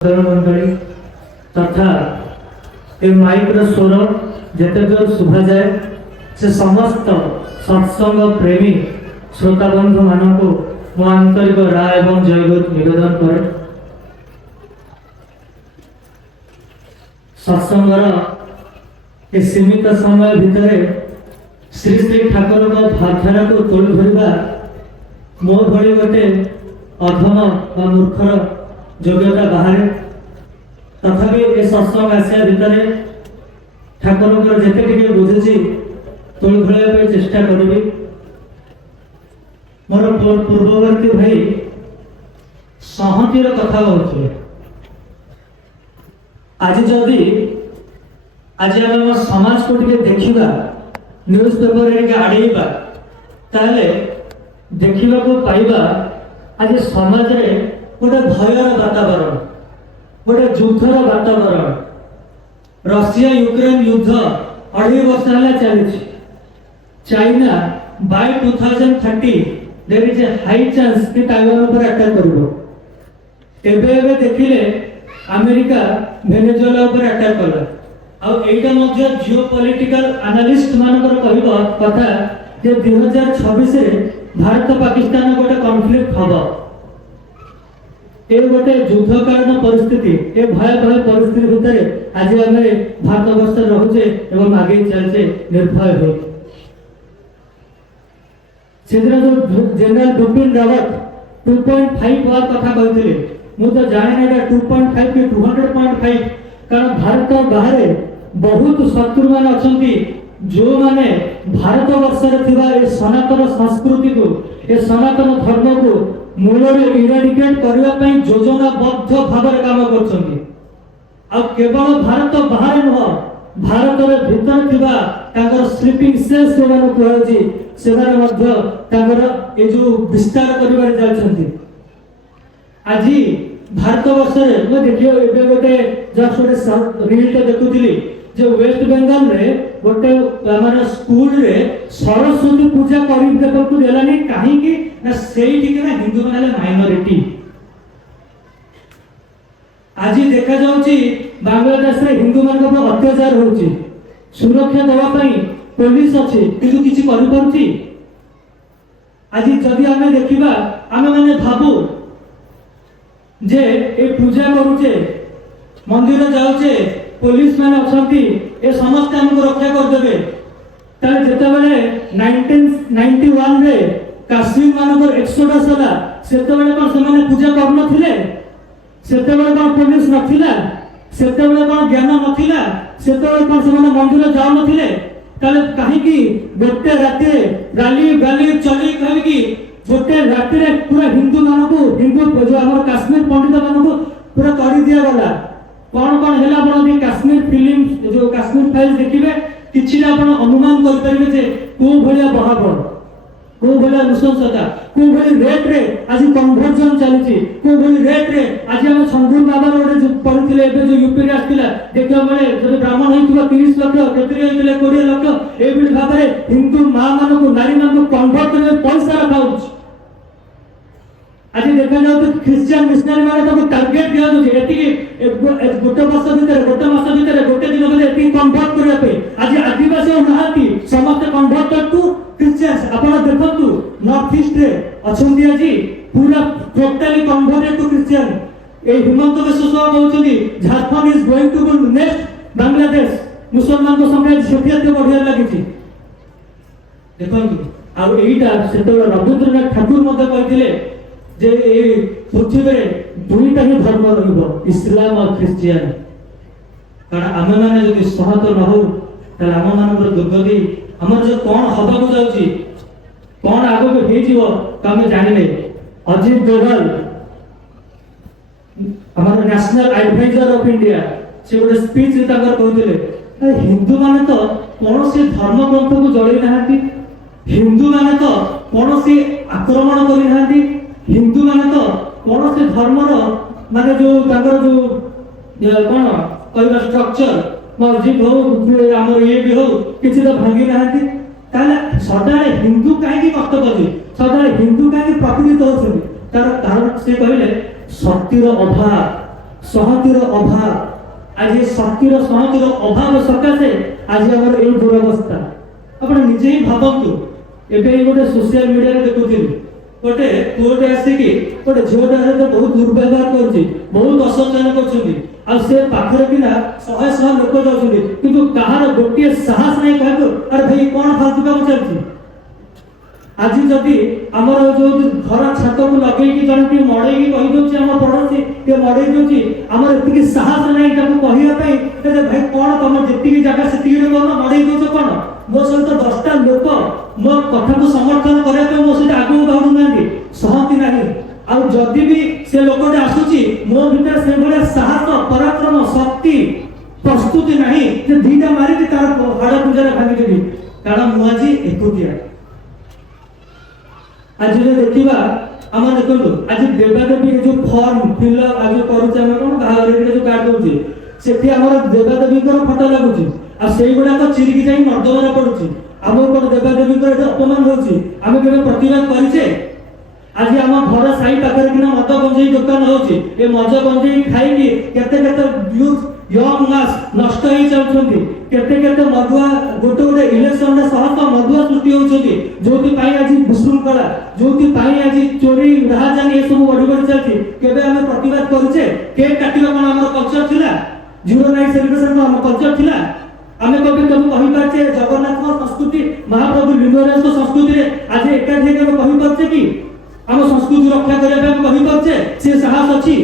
मंडली तथा ए माइक स्वर जिते शुभा जाए से समस्त सत्संग प्रेमी श्रोता बंधु मान को मो आंतरिक राय एवं जयगुरु निवेदन करे। सत्संगर ए सीमित समय भितर श्री श्री ठाकुर भावधारा को तोड़ धरवा मो भली गोटे अधम मूर्खर योग्यता बाहर तथापि ए सत्संग आसिया भितर ठाकुर जिते बुझी तोड़ धरवाई चेष्टा करी। मोर पूर्ववर्ती भाई सहतिर कथा कहते आज जदि आज आम समाज को देखा न्यूज पेपर आड़ेबा ताले देखा पाइबा आज समाज रे गोटे भयर वातावरण गोटे युद्धर वातावरण रशिया यूक्रेन युद्ध 2.5 वर्ष है चली। China by 2030 there is a high chance कि ताइवान पर अटैक करिवो। एबे देखिले अमेरिका वेनेजुएला पर अटैक कला आ एटा मध्ये जियोपॉलिटिकल एनालिस्ट मानकर कहबा कथा जे 2026 रे भारत पाकिस्तान गोटे कॉन्फ्लिक्ट हबो। ए गोटे युद्धकालीन परिस्थिति ए भयावह परिस्थिति भितर आज आम भारत वर्ष रहुचे एवं आगे चलचे निर्भय हो। सेदिन जो जनरल बिपिन रावत 2.5 वार कथा कहते मु तो जाने ना 2.5 कि 200.5 कारण भारत बाहर बहुत शत्रु मान अछंती जो माने भारत वर्ष रे थिबा ए सनातन संस्कृति को ए सनातन धर्म को मूल इराडिकेट करने योजनाबद्ध भाव काम कर केवल भारत बाहर नुह भारत भीतर थिबा स्लीपिंग सेल्स जो कहु जो विस्तार कर आज भारत वर्ष में देखिए एबे गोटे जस्ट गोटे रील देखुली जो वेस्ट बेंगल रे गोटे माने स्कूल रे सरस्वती पूजा करी देखु देलानी काहे कि ना सेही ठीक ना हिंदू माने माइनॉरिटी। आज देखा जाउची बांग्लादेश रे हिंदू मान को अत्याचार होची सुरक्षा देवा पई पुलिस अछि किछु किछि करि पड़छि। आज जदि आमे देखिबा आमे माने भाबू जे ए पूजा करूचे मंदिर जाउचे पुलिस माने अछंती ए समस्त हमको रक्षा कर देबे ताले जेते बेले 1991 रे काश्मीर मानकर एक्सोडस होला सेते बेले कोन समाने पूजा कर नथिले सेते बेले कोन पुलिस नथिला सेते बेले कोन ज्ञान नथिला सेते बेले कोन समाने मंदिर जाउ नथिले ताले काहे कि गोटे राते गाली गाली चली कहि कि गोटे राते रे पूरा हिंदू मानको हिंदू जो हमर काश्मीर पंडित मानको पूरा करि दिया गला। कौन कौन है अपन काश्मीर फिल्म जो काश्मीर फाइल्स देखिए किसी अनुमान करेंगे जे को भाया बहाबल को भाया नृशंसता को भाई रेट रे आज कन्वर्जन चली को भाई रेट रे आज हम संगुर बाबा गोटे पढ़ी जो यूपी रे आसला देखा बेले जो ब्राह्मण होता 30 लाख केतरी होते 20 लाख ये भाव में हिंदू माँ मान को नारी मान को कन्वर्ट करने पैसा रखा आज देखा जाओ तो क्रिश्चियन मिशनरी माने तो टारगेट दिया जो एति गोटे वर्ष भीतर गोटे मास भीतर गोटे दिन भीतर एति कन्वर्ट करबा पे आज आदिवासी नहाती समस्त कन्वर्ट टू क्रिश्चियंस आपण देखंतु नॉर्थ ईस्ट रे अछंती आज पूरा टोटली कन्वर्टेड टू क्रिश्चियन। ए हिमंत विश्व सभा कहउछथि Jharkhand is going to be next Bangladesh मुसलमान को संख्या सेतियाते बढ़िया लागिछि देखंतु आ एटा सेतो रविंद्रनाथ ठाकुर मते कहिथिले जे पृथ्वी दुईटा ही धर्म रहिबो इस्लाम और ख्रिस्टियन कारण आम मैंने जब सहत न हो आम मान दुर्गति आमर जो कौन हवा को जाऊँगी कौन आग को आम जाने। अजित डोभाल हमारे नेशनल एडवाइजर ऑफ इंडिया से गोटे स्पीच कहते हिंदू माने तो कौन से धर्म ग्रंथ को जड़े ना हिंदू माने तो कौन से आक्रमण करी हिंदू माने तो कौन से धर्मर माने जो कौन कहवा स्ट्रक्चर मस्जिद हो आमर ये भी हो किसी तो भांगी ना सदा हिंदू कहीं कष्ट कर सदा हिंदू कहीं प्रकृति होती तार कारण से कहले शक्तिर अभाव सहतिर अभाव आज शक्तिर सहतिर अभाव सकाशे आज आम ये दुरवस्था आप निजे ही भावतु एवं गोटे सोशल मीडिया देखुली गोटे पुओटे आसिक गोटे झीटा सहित बहुत दुर्व्यवहार कर बहुत असंचन कर पाखरे किना शहे शहे लोक जाऊँगी किंतु कहार गोटे साहस नहीं कह अरे भाई कौन फालतू काम चलती आज जदि आमर जो घर छात को लगे जन कि मड़े कहीदे आम पड़ोसी किए मड़े दूसरी आमर ये साहस नहीं कहवाई भाई कौन तुम जी जगह से कौन मड़े दौच कौन मो सहित 10टा लोक मो कथा को समर्थन करने मो सहित आगे बाहर ना सहमति ना आदि भी से लोकटे आसूची मो भीतर से भाई साहस पराक्रम शक्ति प्रस्तुति नहीं दीटा मारिकी तार हाड़ पूजा भांगिदेवी कारण मुझे एकुटिया आज जो देखा आम देखो आज देवादेवी जो फॉर्म फिलअप आज करूँ बाहर जो कार्ड दूसरी से आम देवादेवी फटो लगुच आई गुड़ाक चिरिकी जाए नर्दमार पड़ुची आम कौन देवादेवी अपमान होमें प्रतिवाद करे आज आम घर साई पाखे कि मद गंजे दुकान हो मद गंजे खाई केते यूथ यंग मास नष्ट हो चलते केते मधुआ गोटे गोटे इलेक्शन शह मधुआ सृष्टि होती जो आज विशृंखला जो आज चोरी राहजानी ये सब बढ़ी बढ़ी चलती केबे आम प्रतिवाद करुचे केक काटिबा कोन हमर कल्चर थिला 09 सेलिब्रेशन को हमर कल्चर थिला आमे कभी कभी कहि पाछे जगन्नाथ संस्कृति महाप्रभु लिंगराज संस्कृति रे आज एकाठी के कहि पाछे कि हम संस्कृति रक्षा करबा कहि पाछे से साहस अछि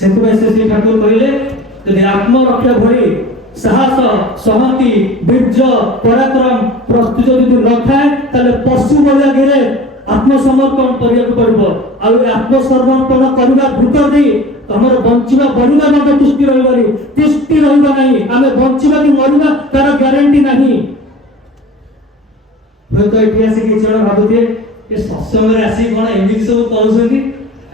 श्री ठाकुर कहले यदि आत्मरक्षा भली साहस सहमति वीर्य पराक्रम प्रस्तुत यदि न थाए ताले पशु बलिया घेरे आत्मसमर्पण करिया पड़िबो आ आत्मसमर्पण करबा भीतर दे हमर बंचिबा बढ़िबा मते तुष्टि रहबा नहीं आमे बंचिबा कि मरिबा तार ग्यारंटी नहीं होय तो इतिहास के चरण भाबुते ए सत्संग रे आसी कोन एमिति सब कहउछंती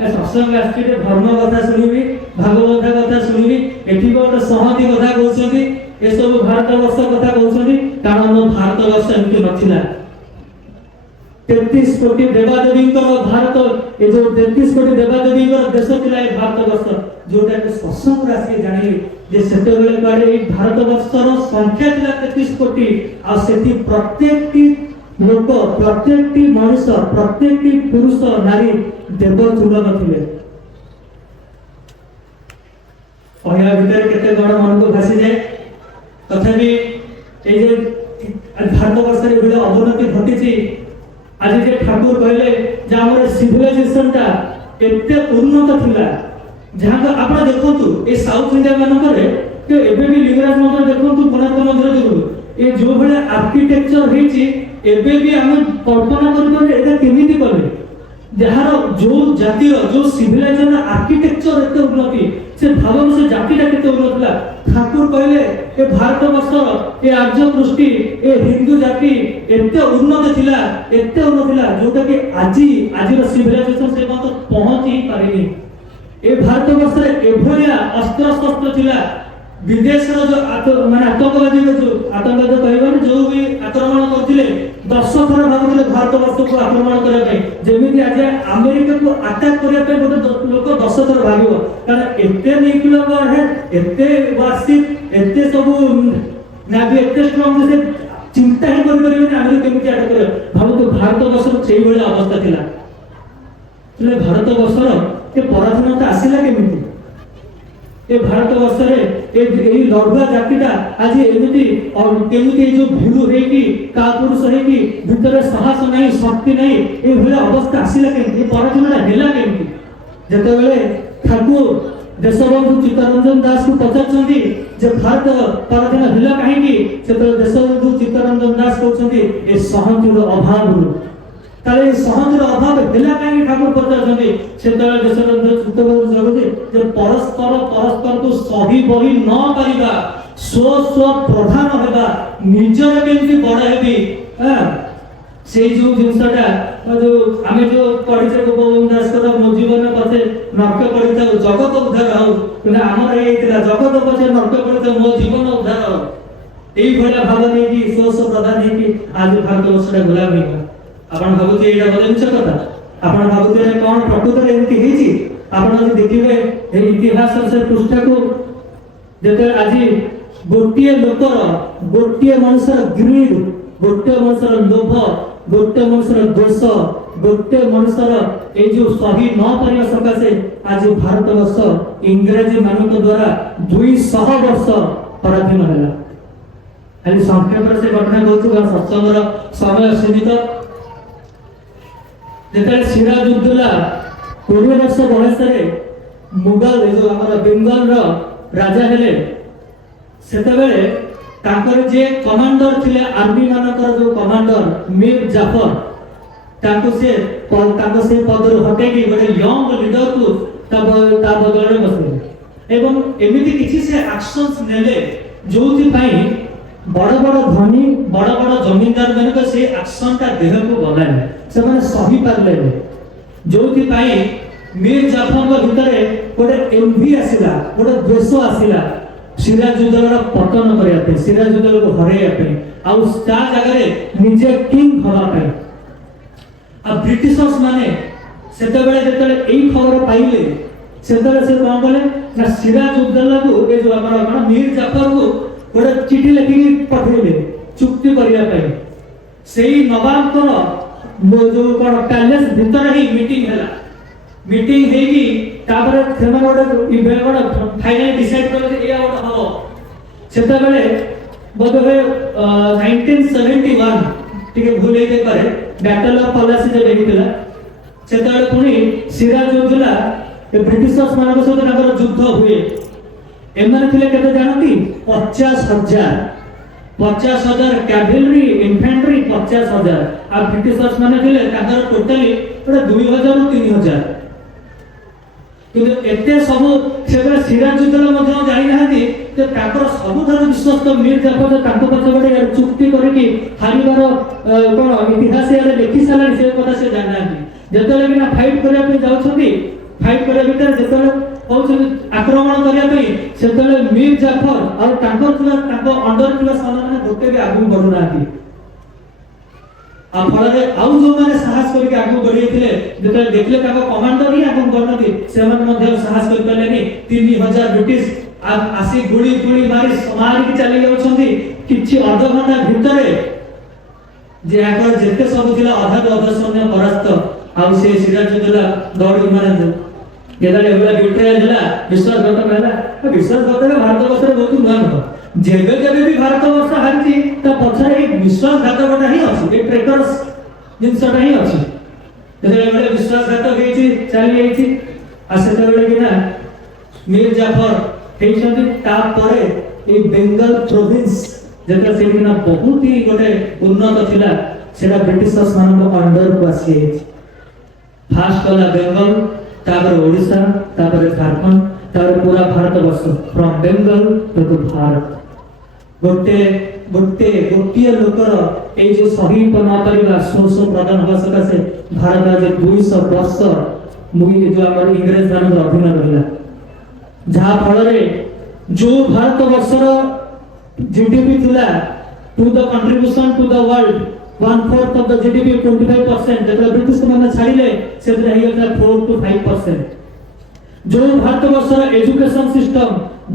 सत्संग आसके धर्म कथा शुणिबी भागवत कथा शुणिबी एठी गोटे सहमति कथा कहउछंती ए सब भारत वर्ष कथा कहउछंती कारण हम भारत वर्ष एमति नथिला 33 कोटी देवादेवी भारत ये जो 33 कोटी देवादेवी देश थिला ए भारत वर्ष जोटा के सत्संग राशि जानि जे सेते बेले काडे ए भारत वर्षर संख्या थिला 33 कोटी आ सेति प्रत्येक लोक प्रत्येक मनुष्य प्रत्येक पुरुष नारी देव चूलन थे कहया भीतर केते गण मन को भासी जाए तथापि ए भारत वर्ष रे अवनति घटी आज जे ठाकुर कहले जे हमर सिविलाइजेशन टा एते उन्नत थिला जहां आपण देखंतु ए साउथ इंडिया मानक रे तो एबे भी लिंगराज मंदिर देखंतु कोणार्क मंदिर देखंतु ए जो भले आर्किटेक्चर हेची एबे भी हम कल्पना कर एटा केमिति करले जहार जो जातिर जो सिविलाइजेशन आर्किटेक्चर एते उन्नति से भाव से जातिटा केते उन्नत ला ठाकुर कहले ए भारत वर्ष ए आर्य पृष्टि ए हिंदू जाति एते उन्नत थिला जोटा कि आज सिविलाइजेशन से मत पहुंच ही पारेनी ए भारत वर्ष रे एभलिया अस्त्र शस्त्र थिला विदेश जो माने आतंकवादी जो आतंकवादी कहबानी जो भी आक्रमण करथिले 10 थर भागुले भारत वर्ष को आक्रमण करबा पे जेमिति आज अमेरिका को अटैक करबा पे गोटे लोक 10 थर भागिबो कारण एते न्यूक्लियर वॉर है एते वार्षिक एते सब नाभी एते स्ट्रांग से चिंता ही कर परिबे अमेरिका केमिति अटैक करे भाबतो भारत वर्ष सेही भली अवस्था थिला तले भारत वर्ष के पराधीनता आसिला केमिति ए भारत वर्ष रे ए लड़ुआ जातिटा आज एमिति और केमिति जो भीड़ हे कि का पुरुष हे कि भीतर साहस नहीं शक्ति नहीं ए भले अवस्था आसिला केमिति पराधीनता हेला केमिति जते बेले ठाकुर देशबंधु चित्तरंजन दास को पचारछंती जे भारत पराधीन हेला काहे कि सेते देशबंधु चित्तरंजन दास कहउछंती ए सहनतिर अभाव ताले सहनतिर अभाव हेला काहे ठाकुर पचारछंती सेते देशबंधु चित्तरंजन जगते जे परस्पर को सही बही न पारिबा स्व प्रधान हेबा निजर केमति बड़ हेबी से जो जिनसटा जो आमे जो पढिछे गोपबंधु दास को मो जीवन पछे नरक पडिता जगत उद्धार हो कि हमर एइतला जगत पछे नरक पडिता मो जीवन उद्धार हो एई भला भाव नै कि स्व प्रधान नै कि आज भारत वर्षटा गुलाम हेबा आपण भाबुते एटा बोले मिछ कथा आपण भाबुते कोन प्रकृत रे एमति हेची ଆପଣ ଯଦି ଦେଖିବେ ଏହି ଇତିହାସର ସେ ପୃଷ୍ଠାକୁ, ଯେତେବେଳେ ଆଜି ଗୋଟିଏ ଲୋକର, ଗୋଟିଏ ମଣିଷର ଗ୍ରୀଡ, ଗୋଟିଏ ମଣିଷର ଲୋଭ, ଗୋଟିଏ ମଣିଷର ଦୋଷ, ଗୋଟିଏ ମଣିଷର ଏଇ ଯୋଉ ସହି ନ କରିବା ସକାଶେ ଆଜି ଭାରତବର୍ଷ ଇଂରେଜୀ ମାନଙ୍କ ଦ୍ୱାରା 200 ବର୍ଷ ପରାଧୀନ ହେଲା। ଖାଲି ସଂକ୍ଷେପରେ ସେ ଘଟଣା କହୁଛୁ, କାରଣ ସତ୍ସଙ୍ଗର ସମୟ ସୀମିତ। ଯେତେବେଳେ ସିରାଜୁଦ୍ଦୌଲା 20 ବର୍ଷ ବୟସରେ ମୁଗଲ, ଏ ଯୋଉ ଆମର ବେଙ୍ଗଲର ରାଜା ହେଲେ, ସେତେବେଳେ ତାଙ୍କର ଯେ କମାଣ୍ଡର ଥିଲେ ଆର୍ମି ମାନଙ୍କର ଯୋଉ କମାଣ୍ଡର ମୀର ଜାଫର, ତାଙ୍କୁ ସେ ପଦରୁ ହଟେଇକି ଗୋଟେ ୟଙ୍ଗ ଲିଡରକୁ ତା ବଦଳରେ ବସିଲେ ଏବଂ ଏମିତି କିଛି ସେ ଆକ୍ସନ୍ସ ନେଲେ ଯୋଉଥିପାଇଁ ବଡ଼ ବଡ଼ ଧନୀ, ବଡ଼ ବଡ଼ ଜମିଦାର ମାନଙ୍କ ସେ ଆକ୍ସନଟା ଦେହକୁ ଗଲାନି, ସେମାନେ ସହି ପାରିଲେନି। ଯୋଉଥିପାଇଁ ମୀର ଜାଫରଙ୍କ ଭିତରେ ଗୋଟେ ଏନ୍ଭି ଆସିଲା, ଗୋଟେ ଦ୍ୱେଷ ଆସିଲା ସିରାଜୁଦ୍ଦୌଲାର ପତନ କରିବା ପାଇଁ, ସିରାଜୁଦ୍ଦୌଲାକୁ ହରେଇବା ପାଇଁ, ଆଉ ତା ଜାଗାରେ ନିଜେ କିଙ୍ଗ ହବା ପାଇଁ। ଆଉ ବ୍ରିଟିଶର୍ସ ମାନେ ସେତେବେଳେ ଯେତେବେଳେ ଏଇ ଖବର ପାଇଲେ, ସେତେବେଳେ ସେ କଣ କଲେ ନା ସିରାଜୁଦ୍ଦୌଲାକୁ, ଏ ଯୋଉ ଆମର ମୀର ଜାଫରକୁ ଗୋଟେ ଚିଠି ଲେଖିକି ପଠେଇଲେ ଚୁକ୍ତି କରିବା ପାଇଁ। ସେଇ ନବାବଙ୍କର ଯୋଉ କଣ ପ୍ୟାଲେସ ଭିତରେ ହିଁ ମିଟିଂ ହେଲା। ମିଟିଂ ହେଇକି ତାପରେ ସେମାନେ ଗୋଟେ ଫାଇନାଲି ଡିସାଇଡ୍ କଲେ ଯେ ଏଇଆ ଗୋଟେ ହବ। ସେତେବେଳେ ବୋଧହୁଏ 1971, ଟିକେ ଭୁଲ ହେଇଯାଇପାରେ, ବ୍ୟାଟଲ ଅଫ ପଲାସି ଯେବେ ହେଇଥିଲା, ସେତେବେଳେ ପୁଣି ସିରାଜୁଦ୍ଦୌଲା ବ୍ରିଟିଶର୍ସ ମାନଙ୍କ ସହିତ ତାଙ୍କର ଯୁଦ୍ଧ ହୁଏ। ଏମାନେ ଥିଲେ କେତେ ଜାଣନ୍ତି? 50,000 କ୍ୟାଭେଲରି, ଇନଫ୍ୟାଣ୍ଟ୍ରି 50,000, ଆଉ ବ୍ରିଟିଶର୍ସ ମାନେ ଥିଲେ ତାଙ୍କର ଟୋଟାଲି 2,000 ରୁ 3,000। କିନ୍ତୁ ଏତେ ସବୁ ସେତେବେଳେ ସିରାଜୁଦ୍ଦୌଲା ମଧ୍ୟ ଜାଣିନାହାନ୍ତି ଯେ ତାଙ୍କର ସବୁଠାରୁ ବିଶ୍ୱସ୍ତ ମୀର ଜାଫର ତାଙ୍କ ପଛପଟେ ଚୁକ୍ତି କରିକି ହାରିବାର କଣ ଇତିହାସ ଲେଖି ସାରିଲାଣି, ସେ କଥା ସେ ଜାଣିନାହାନ୍ତି। ଯେତେବେଳେ କିନା ଫାଇଟ୍ କରିବା ପାଇଁ ଯାଉଛନ୍ତି, ଫାଇଟ୍ କରିବା ଭିତରେ ଯେତେବେଳେ କହୁଛନ୍ତି ଆକ୍ରମଣ କରିବା ପାଇଁ, ସେତେବେଳେ ମୀର ଜାଫର ଆଉ ତାଙ୍କ ଅଣ୍ଡର ଥିବା ସୈନ୍ୟମାନେ ଗୋଟେ ବି ଆଗକୁ ବଢୁନାହାନ୍ତି। ଆଉ ଫଳରେ ଆଉ ଯୋଉମାନେ ସାହସ କରିକି ଆଗକୁ ବଢିଯାଇଥିଲେ, ଯେତେବେଳେ ଦେଖିଲେ ତାଙ୍କ କମାଣ୍ଡର ହିଁ ଆଗକୁ ବଢୁନାହାନ୍ତି, ସେମାନେ ମଧ୍ୟ ସାହସ କରିପାରିଲେନି। 3,000 ବ୍ରିଟିଶ ଆସି ଗୁଳି ମାରିକି ଚାଲି ଯାଉଛନ୍ତି। କିଛି ଅଧଘଣ୍ଟା ଭିତରେ ଯେ ଆଗର ଯେତେ ସବୁ ଥିଲା ଅଧାରୁ ଅଧା ସୈନ୍ୟ ପରାସ୍ତ। ଆଉ ସେ ସିରାଜୁଦ୍ଦୌଲା ଦୌଡ଼ି ମାନେ ଯେତେବେଳେ ଏଭଳିଆ ବିଟ୍ରାଏଲ ହେଲା, ବିଶ୍ୱାସଘାତକ ହେଲା। ବିଶ୍ୱାସଘାତକ ଭାରତବର୍ଷରେ ବହୁତ ନୂଆ ନୁହଁ। ଯେବେ ବି ଭାରତବର୍ଷ ହାରିଛି ତା ପଛରେ ଏଇ ବିଶ୍ୱାସଘାତକଟା ହିଁ ଅଛି, ଏଇ ଟ୍ରେଟରସ୍ ଜିନିଷଟା ହିଁ ଅଛି। ଯେତେବେଳେ ବିଶ୍ୱାସଘାତକ ହେଇଛି, ଚାଲି ଯାଇଛି। ଆଉ ସେତେବେଳେ କିନା ମୀର ଜାଫର ହେଇଛନ୍ତି। ତାପରେ ଏଇ ବେଙ୍ଗଲ ପ୍ରୋଭିନ୍ସ ଯେତେବେଳେ ସେଇଠି ବହୁତ ହି ଗୋଟେ ଉନ୍ନତ ଥିଲା, ସେଟା ବ୍ରିଟିଶର୍ସ ମାନଙ୍କ ଅଣ୍ଡରକୁ ଆସିଯାଇଛି। ଫାଷ୍ଟ କଲା ବେଙ୍ଗଲ, ତାପରେ ଓଡ଼ିଶା, ତାପରେ ଝାରଖଣ୍ଡ, ତାପରେ ପୁରା ଭାରତବର୍ଷ, ଫ୍ରମ ବେଙ୍ଗଲ ଟୁ ଭାରତ। ଗୋଟିଏ ଲୋକର ଏଇ ଯୋଉ ସହି ନପାରିବା, ଶୋଷ ପ୍ରଦାନ ହେବା ସକାଶେ ଭାରତ ଆଜି 200 ବର୍ଷ ଯୋଉ ଆମର ଇଂରେଜ ମାନଙ୍କ ଅଧୀନ ରହିଲା। ଯାହା ଫଳରେ ଯୋଉ ଭାରତବର୍ଷର GDP ଥିଲା to the contribution to the world 1/4 of the GDP 25%, ଯେତେବେଳେ ବ୍ରିଟିଶ ମାନେ ଛାଡ଼ିଲେ ସେଥିରେ ହେଇଗଲା 4 to 5%। ଯୋଉ ଭାରତବର୍ଷର ଏଜୁକେସନ ସିଷ୍ଟମ,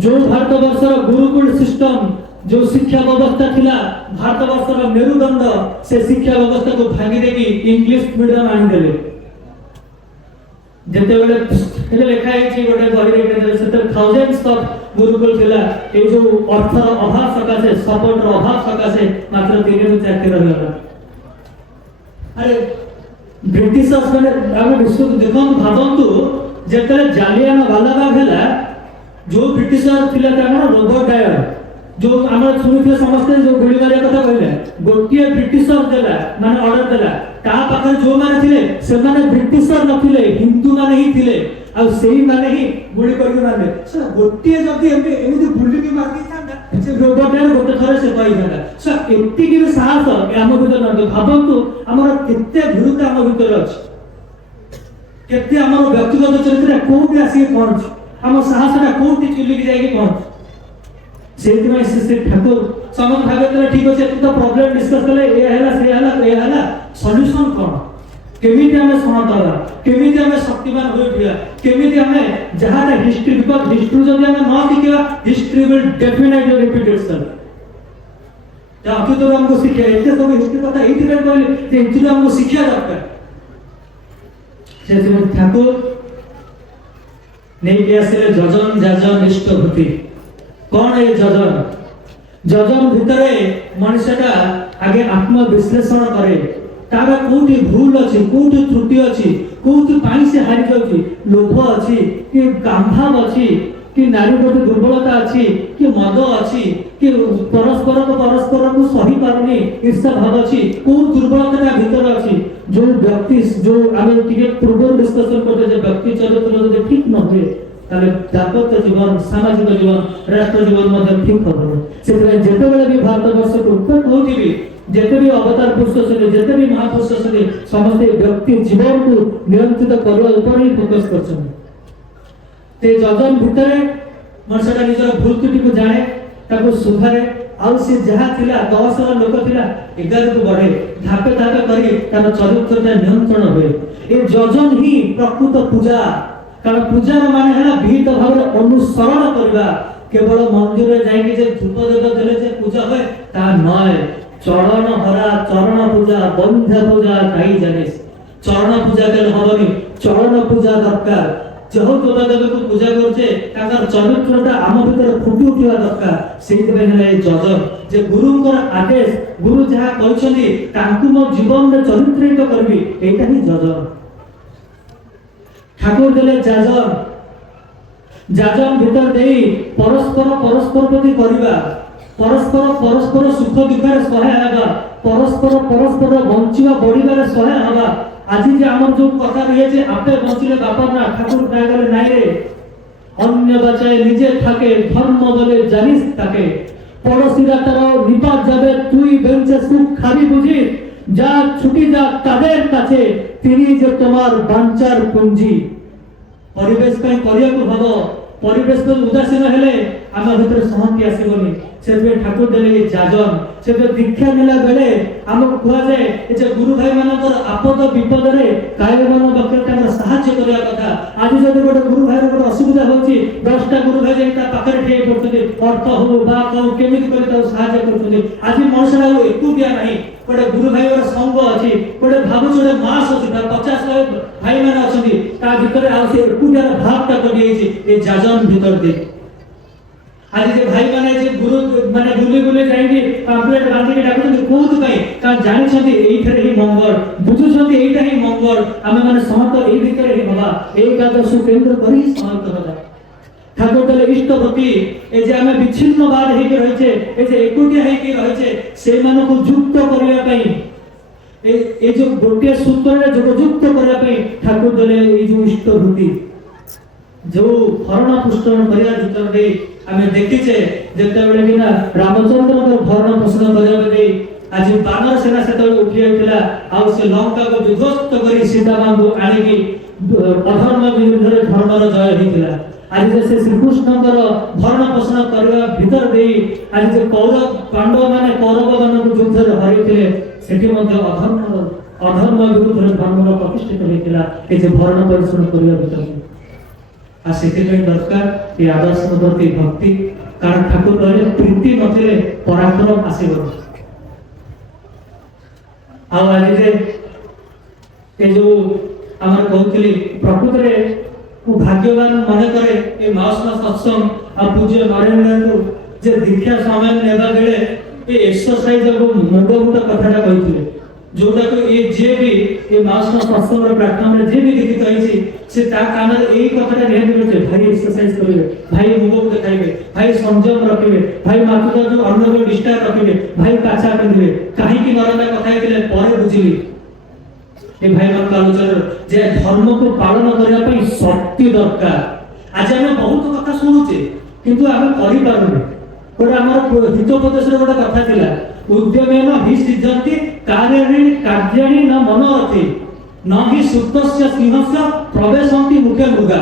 ଯୋଉ ଭାରତବର୍ଷର ଗୁରୁକୁଳ ସିଷ୍ଟମ, ଯୋଉ ଶିକ୍ଷା ବ୍ୟବସ୍ଥା ଥିଲା ଭାରତବର୍ଷର ମେରୁଦଣ୍ଡ, ସେ ଶିକ୍ଷା ବ୍ୟବସ୍ଥାକୁ ଭାଙ୍ଗି ଦେଇକି ଇଂଲିଶ ମିଡିୟମ ଆଣିଦେଲେ। ଯେତେବେଳେ ଲେଖା ହେଇଛି ଗୋଟେ ବହିରେ, ସେତେବେଳେ ଥାଉଜେଣ୍ଡସ୍ ଅଫ ଗୁରୁକୁଳ ଥିଲା। ଏଇ ଯୋଉ ଅର୍ଥର ଅଭାବ ସକାଶେ, ସପୋର୍ଟର ଅଭାବ ସକାଶେ ମାତ୍ର 3ରୁ 4ଟି ରହିଗଲା। ଆରେ ବ୍ରିଟିଶର୍ସ ମାନେ ଆମେ ଦେଖନ୍ତୁ, ଭାବନ୍ତୁ ଯେତେବେଳେ ଜାଲିଆନାୱାଲାବାଗ ହେଲା, ଯୋଉ ବ୍ରିଟିଶର ଥିଲା ତାଙ୍କର ରୋବର୍ଟ ଡାୟର, ଯୋଉ ଆମର ଶୁଣିଥିଲେ ସମସ୍ତେ, ଯୋଉ ଗୁଳି ମାରିବା କଥା କହିଲେ, ଗୋଟିଏ ବ୍ରିଟିଶର ଦେଲା ମାନେ ଅର୍ଡର ଦେଲା। ତା ପାଖରେ ଯୋଉମାନେ ଥିଲେ ସେମାନେ ବ୍ରିଟିଶର ନଥିଲେ, ହିନ୍ଦୁ ମାନେ ହିଁ ଥିଲେ, ଆଉ ସେଇମାନେ ହିଁ ଗୁଳି କରିକି ମାରିଲେ। ଗୋଟିଏ ଯଦି ଏମିତି ବୁଲିକି ମାରିଦେଇଥାନ୍ତା, ସେ ରୋବର୍ଟ ଡାୟର ଗୋଟେ ଥରେ ସେ କହିଥାନ୍ତା। ଏତିକି ବି ସାହସ ଆମ ଭିତରେ ନଥାଏ। ଭାବନ୍ତୁ ଆମର କେତେ ଭୀରୁତା ଆମ ଭିତରେ ଅଛି, କେତେ ଆମର ବ୍ୟକ୍ତିଗତ ଚରିତ୍ର କୋଉଠି ଆସିକି ପହଞ୍ଚୁ, ଆମ ସାହସଟା କୋଉଠି ଚୁଲିକି ଯାଇକି ପହଞ୍ଚୁ। ସେଇଥିପାଇଁ ଶ୍ରୀ ଠାକୁର ସମସ୍ତେ ଭାବିଥିଲେ ଠିକ ଅଛି, ଏତେ ତ ପ୍ରୋବ୍ଲେମ ଡିସ୍କସ କଲେ, ଏଇଆ ହେଲା, ସେଇଆ ହେଲା, ଏଇଆ ହେଲା, ସଲ୍ୟୁସନ କଣ? केमिति हमें समर्थ हवा, केमिति हमें शक्तिमान हो उठिया, केमिति हमें जहाँ का हिस्ट्री, बिकॉज हिस्ट्री जब हमें न शिखिया, history will definitely repeat itself. तो अति तो हमको शिक्षा इतने सब हिस्ट्री कथा एथि रे कहले जे एथि हमको शिक्षा दरकार। से ठाकुर नहीं के आसिले जजन जाजन इष्टभूति। कौन है जजन? जजन भितरे मनुष्यटा आगे आत्म विश्लेषण करे, तारा कोठी भूल अछि, कोठी त्रुटि अछि, कोठी पाई से हारि जाउछि, लोभ अछि कि कामभाव अछि कि नारी प्रति दुर्बलता अछि कि मद अछि कि परस्पर को सही पारुनी ईर्षा भाव अछि, को दुर्बलता भीतर अछि। जो व्यक्ति जो आमे टिके पूर्व डिस्कशन करते जे व्यक्ति चरित्र जदि ठीक न होए ताले दाम्पत्य जीवन, सामाजिक जीवन, राष्ट्र जीवन मध्य ठीक हबो। से जेते बेले भी भारत वर्ष को उत्पन्न होतिबी, जेते भी अवतार पुरुष से जेते भी महापुरुष से समस्त व्यक्ति जीवन को नियंत्रित करबा ऊपर ही फोकस करछन। ते जजन भितरे मनुष्यटा निजर भूल त्रुटि को जाने, ताको सुधारे, आउ से जहा थिला 10 लोक थिला 11 को बढ़े, धापे धापे करी तार चरित्रता नियंत्रण होए। ए जजन ही प्रकृत पूजा। कारण पूजार माने है विहित भाव अनुसरण करबा, केवल मंदिर रे जाई कि जे धूप देव देले जे पूजा होए ता नय। चरण हरा चरण पूजा, बंध्य पूजा काई जाने। चरण पूजा केल हबनी, चरण पूजा दरकार। जो देवदेव को पूजा करछे ताकर चरित्रता आम भीतर फुटी उठिवा दरकार। सेति बे हेले जजन जे गुरुंकर आदेश, गुरु जहा कहछनी तांकु मो जीवन रे चरित्रित करबी, एटा ही जजन। ठाकुर देले जाजन, जाजन भीतर देई परस्पर प्रति करिबा, परस्पर सुख दुखरे सहाय हेबा, परस्पर बंचिवा बढ़िबारे सहाय हेबा। आज जे हमर जो कथा रहे जे आपे बंचिले बापर ना, ठाकुर काय गले नाइ रे, अन्य बचाए निजे थाके, धर्म बोले जानिस ताके, पड़ोसीरा तार निपात जाबे तुई बेंचे सुख खाबी बुझी, যা ছুটি যা তাদের কাছে তিনি যে তোমার বাঞ্চার পুঞ্জি। পরিবেশ ପାଇଁ କରିବାକୁ ହବ, ପରିବେଶ ଉଦାସୀନ ହେଲେ ଆମ ଭିତରେ ଶାନ୍ତି ଆସିବନି। ସେଥିପାଇଁ ଠାକୁର ଦେଲେ ଯାଜନ। ସେଥିପାଇଁ ଦୀକ୍ଷା ନେଲା ବେଳେ ଆମକୁ କୁହାଯାଏ ଯେ ଗୁରୁ ଭାଇ ମାନଙ୍କର ଆପଦ ବିପଦରେ କାୟମାନ ବକ୍ର ତାଙ୍କର ସାହାଯ୍ୟ କରିବା କଥା। ଆଜି ଯଦି ଗୋଟେ ଗୁରୁ ଭାଇର ଗୋଟେ ଅସୁବିଧା ହେଉଛି, 10ଟା ଗୁରୁ ଭାଇ ଯାଇ ତା ପାଖରେ ଠିଆ ପଡୁଛନ୍ତି, ଅର୍ଥ ହଉ ବା କଉ କେମିତି କରି ତାକୁ ସାହାଯ୍ୟ କରୁଛନ୍ତି। ଆଜି ମଣିଷଟା ଆଉ ଏକୁଟିଆ ନାହିଁ, ଗୋଟେ ଗୁରୁ ଭାଇର ସଂଘ ଅଛି, ଗୋଟେ ଭାବୁଛି ଗୋଟେ ମାସ ଅଛି, 50 ଭାଇ ମାନେ ଅଛନ୍ତି, ତା ଭିତରେ ଆଉ ସେ ଏକୁଟିଆର ଭାବଟା କରିଯାଇଛି ଏ ଯାଜନ ଭିତରେ ଦେଇ। आज जे भाई माने जे गुरु माने बुले जाइबी पाम्पलेट बांधी के डाकुଛନ୍ତି कोउत पई का जानि छथि एइथरे ही मंगल बुझु छथि एइटा ही मंगल आमे माने समस्त एइ भितरे ही हवा एकादश केंद्र करी समस्त हवा। ठाकुर देले इष्टभक्ति ए जे आमे विच्छिन्नवाद हे के रहिছে ए जे एकुटिया हे के रहिছে से मानको युक्त करिया पई ए जो गोटे सूत्र रे जो युक्त करिया पई ठाकुर देले ए जो इष्टभक्ति जो भरण पुष्टन करिया भितर दे आमे देखिछे जेते बेले बिना रामचंद्र को भरण पोषण करिया दे आज बानर सेना सेते उठी आइथिला आ से लंका को विध्वस्त करी सीता मां को आनी की अधर्म विरुद्ध रे धर्मर जय हिथिला। आज जे श्री कृष्ण कर भरण पोषण करिया भीतर दे आज जे कौरव पांडव माने कौरव मान को युद्ध रे हरिथिले सेठी मध्ये अधर्म विरुद्ध रे धर्मर प्रतिष्ठित हिथिला ए जे भरण पोषण करिया भीतर आ सेठी दरकार ये आदर्श प्रति भक्ति। कारण ठाकुर कहले प्रीति नथिले पराक्रम आसीबो। आ आज जे ए जो हमर कहतली प्रकृति रे को भाग्यवान मन करे ए मासना सत्संग आ पूज्य नरेंद्र को जे दीक्षा समय नेबा बेले ए एक्सरसाइज को मुंडमुट कथाटा कहिथिले जोटा को ए जे भी ए मासना सत्संग रे प्रार्थना रे जे भी लिखित रहिछि से ता कान रे एई कथाटा नियम करते भाई एक्सरसाइज करिवे, भाई मुंडमुट खाइबे, भाई संयम रखिबे, भाई मातृका जो अन्न को डिस्टर्ब रखिबे, भाई काचा पिंदिबे काहे की नरता कथा हेतिले परे बुझिली ए भाई मन आलोचना जे धर्म को पालन करिया पई शक्ति दरकार। आज हम बहुत कथा सुनुचे किंतु हम करि पारुने। गोटे हमर हितोपदेश रे गोटे कथा थिला उद्यमेन हि सिद्धंति कार्याणि न मन अति न हि सुप्तस्य सिंहस्य प्रवेशन्ति मुखे मृगा।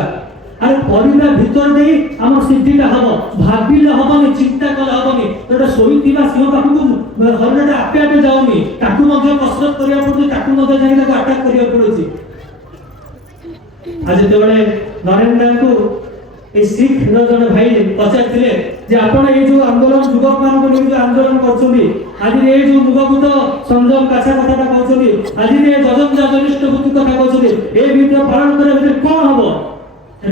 আরে পরিবা ভিতর দেই আমার সিদ্ধিটা হব, ভাবিলে হবনি, চিন্তা কলে হবনি। এটা শোইଥିବା সিଂହ ପାଖକୁ ହରିଣଟା ଆପେ ଆପେ ଯାଉନି, ତାକୁ ମଧ୍ୟ କସରତ କରିବାକୁ ପଡୁଛି, ତାକୁ ମଧ୍ୟ ଯାଇ ତାକୁ ଆଟାକ୍ କରିବାକୁ ପଡୁଛି। ଆଜି ଯେତେବେଳେ ନରେନ୍ଦ୍ରଙ୍କୁ এই শিখ জনে ভাই পচারিলে যে আপনারা এই যে আন্দোলন যুবক মানুষ নিয়ে যে আন্দোলন করছেন, আজ এই যে মুখভূত সংযম কাছা কথাটা কৌছেন, আজ এই যজন যজনিষ্ঠ বুদ্ধি কথা কৌছেন, এই বিধি পালন করা ভিতরে কোন হব?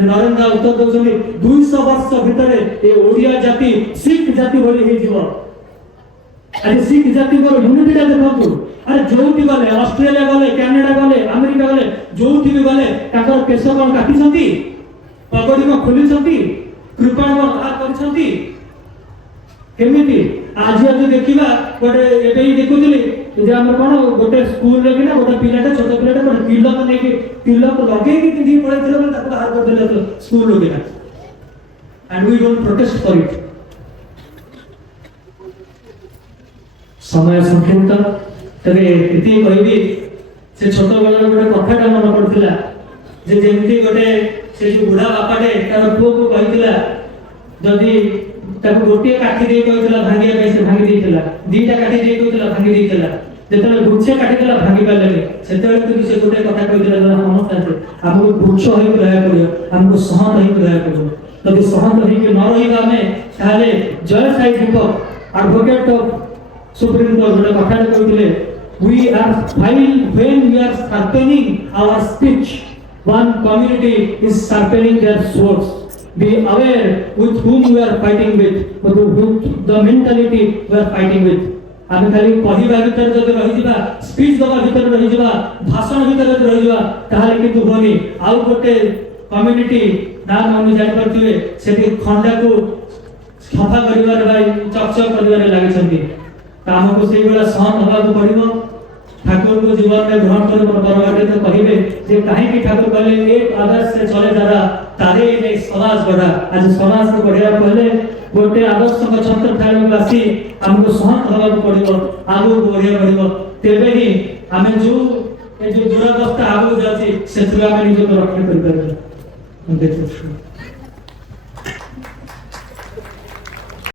নরেন্দ্র উত্তর দৌছেন 200 বর্ষ ভিতরে এই ওড়িয়া জাতি শিখ জাতি ভଳି হয়েଯିବ। আজ শিখ জাতির यूनिटीটা দেখন্তু। আরে যোউটি গলে, অস্ট্রেলিয়া গলে, কানাডা গলে, আমেরিকা গলে, যোউটি বি গলে তাଙ୍କର କେଶ কোন কাটিছନ୍ତି, ପଗଡି କ ଖୋଲିଛନ୍ତି, କୃପାଣ ବାହାର କରିଛନ୍ତି। କେମିତି ଆଜି ଆଜି ଦେଖିବା ଗୋଟେ ଏବେ ହିଁ ଦେଖୁଥିଲି ଯେ ଆମର କଣ ଗୋଟେ ସ୍କୁଲରେ କି ନା ଗୋଟେ ପିଲାଟା, ଛୋଟ ପିଲାଟା ଗୋଟେ ତିଲକ ନେଇକି ତିଲକ ଲଗେଇକି ପିନ୍ଧିକି ପଳେଇଥିଲା ବୋଲି ତାକୁ ବାହାର କରିଦେଲେ school ଲୋକେନା। and we don't protest for it। ସମୟ ସଂକ୍ଷିପ୍ତ, ତେବେ ଏତିକି କହିବି ସେ ଛୋଟ ବେଳର ଗୋଟେ କଥାଟା ମନେ ପଡୁଥିଲା ଯେ ଯେମିତି ଗୋଟେ ସେ ଯୋଉ ବୁଢା ବାପାଟେ ତାର ପୁଅକୁ କହିଥିଲା ଯଦି ତାକୁ ଗୋଟିଏ କାଠି ଦେଇ କହିଥିଲା ଭାଙ୍ଗିବା ପାଇଁ, ସେ ଭାଙ୍ଗି ଦେଇଥିଲା। ଦିଟା କାଠି ଦେଇ କହିଥିଲା ଭାଙ୍ଗି ଦେଇଥିଲା। ଯେତେବେଳେ ଗୁଚ୍ଛେ କାଟିଥିଲା ଭାଙ୍ଗି ପାରିଲେନି। ସେତେବେଳେ କିନ୍ତୁ ସେ ଗୋଟେ କଥା କହିଥିଲା ସମସ୍ତେ ଆମକୁ ଗୁଚ୍ଛ ହେଇକି ରହିବାକୁ ପଡିବ, ଆମକୁ ସହନ୍ତ ହେଇକି ରହିବାକୁ ପଡିବ। ଯଦି ସହନ୍ତ ହେଇକି ନ ରହିବା ଆମେ, ତାହେଲେ J Sai Deepak advocate of Supreme Court ଗୋଟେ କଥାଟେ କହିଥିଲେ, we are when we are sharpening our speech, one community is sharpening their swords। Be aware with whom we are fighting with the mentality we are fighting with। ଆମେ ଖାଲି କହିବା ଭିତରେ ଯଦି ରହିଯିବା, speech ଦେବା ଭିତରେ ରହିଯିବା, ଭାଷଣ ଭିତରେ ଯଦି ରହିଯିବା, ତାହେଲେ କିନ୍ତୁ ହୁଏନି। ଆଉ ଗୋଟେ କମ୍ୟୁନିଟି ନା ଆମେ ଜାଣିପାରୁଥିବେ ସେଠି ଖଣ୍ଡାକୁ ସଫା କରିବାରେ ଭାଇ ଚକଚକ କରିବାରେ ଲାଗିଛନ୍ତି। ତ ଆମକୁ ସେଇଭଳିଆ ସହନ ହେବାକୁ ପଡିବ। ଠାକୁରଙ୍କୁ ଜୀବନରେ ଗ୍ରହଣ କରି ପରବାଟେ ତ କହିବେ ଯେ କାହିଁକି ଠାକୁର କହିଲେ ଏକ ଆଦର୍ଶ ସେ ଚଳେ ଯାରା ତାରେ ନେଇ ସମାଜ ଗଢା। ଆଜି ସମାଜକୁ ଗଢିବାକୁ ହେଲେ ଗୋଟେ ଆଦର୍ଶଙ୍କ ଛତ୍ରଛାୟାକୁ ଆସି ଆମକୁ ସହନ ହେବାକୁ ପଡିବ, ଆଗକୁ ବଢିବାକୁ ପଡିବ। ତେବେ ହିଁ ଆମେ ଯୋଉ ଦୁରାବସ୍ଥା ଆଗକୁ ଯାଉଛି ସେଥିରୁ ଆମେ ନିଜକୁ ରକ୍ଷା କରିପାରିବା।